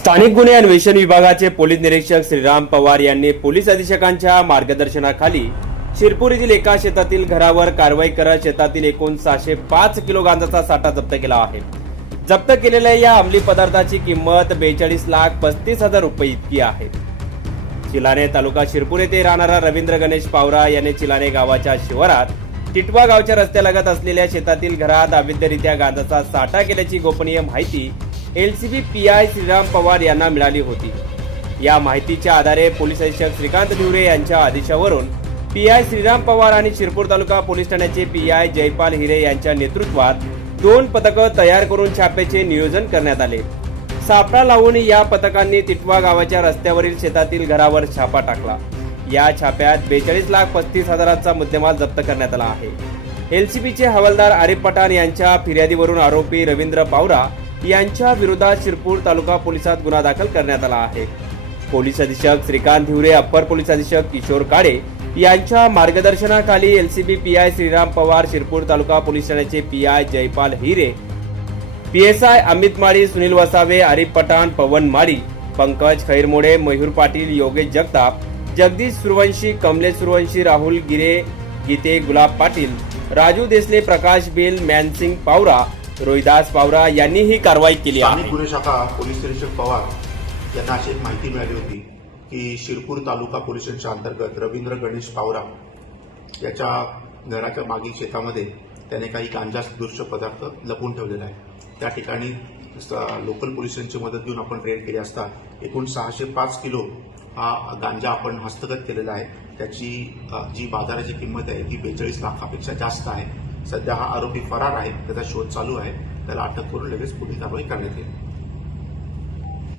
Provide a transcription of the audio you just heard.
स्थानिक गुन्हे अन्वेषण विभागाचे पोलीस निरीक्षक श्रीराम पवार यांनी पोलीस अधीक्षकांच्या मार्गदर्शनाखाली शिरपूर येथील एका शेतातील घरावर कारवाई करत शेतातील एकूण सहाशे पाच किलो गांजाचा साठा जप्त केला आहे. जप्त केलेल्या या अंमली पदार्थाची किंमत बेचाळीस लाख पस्तीस हजार रुपये इतकी आहे. चिलाने तालुका शिरपूर येथे राहणारा रवींद्र गणेश पावरा याने चिलाने गावाच्या शिवारात टिटवा गावच्या रस्त्यालगत असलेल्या शेतातील घरात अवैधरित्या गांजाचा साठा केल्याची गोपनीय माहिती L C B P I Shriram Pawar यांना मिळाली होती. या माहितीच्या आधारे पोलीस अधीक्षक श्रीकांत धिवरे यांच्या आदेशावरून पी आय श्रीराम पवार आणि शिरपूर तालुका पोलीस ठाण्याचे पी आय जयपाल हिरे यांच्या नेतृत्वात दोन पथकं तयार करून छाप्याचे नियोजन करण्यात आले. सापळा लावून या पथकांनी तिटवा गावाच्या रस्त्यावरील शेतातील घरावर छापा टाकला. या छाप्यात बेचाळीस लाख पस्तीस हजाराचा मुद्देमाल जप्त करण्यात आला आहे. एलसीबीचे हवालदार आरिफ पठाण यांच्या फिर्यादीवरून आरोपी रवींद्र पावरा यांच्या विरोधात शिरपूर तालुका पोलिसात गुन्हा दाखल करण्यात आला आहे. पोलीस अधीक्षक श्रीकांत हिवरे अप्पर पोलीस अधीक्षक किशोर काळे यांच्या मार्गदर्शनाखाली LCB PI Shriram Pawar Shirpur taluka police ठाण्याचे पीआय जयपाल हिरे पीएसआय अमित माळी सुनील वसावे आरिफ पठाण पवन माळी पंकज खैरमोडे मयूर पाटील योगेश जगताप जगदीश सुरवंशी कमलेश सुरवंशी राहुल गिरे गीते गुलाब पाटील राजू देसले प्रकाश बेल मॅनसिंग पावरा रोहिदास पावरा यांनी ही कारवाई केली आहे. गुन्हे शाखा पोलीस निरीक्षक पवार यांना अशी एक माहिती मिळाली होती की शिरपूर तालुका पोलीस स्टेशनच्या अंतर्गत रवींद्र गणेश पावरा याच्या घराच्या मागील शेतामध्ये त्याने काही गांजा दृश्य पदार्थ लपवून ठेवलेला आहे त्या ठिकाणी लोकल पोलीस स्टेशनची मदत घेऊन आपण रेड केली असता एकूण सहाशे पाच किलो हा गांजा आपण हस्तगत केलेला आहे. त्याची जी बाजाराची किंमत आहे ती बेचाळीस लाखापेक्षा जास्त आहे. सध्या हा आरोपी फरार आहे त्याचा शोध चालू आहे. त्याला अटक करून लगेच पुढील कारवाई करण्यात येईल.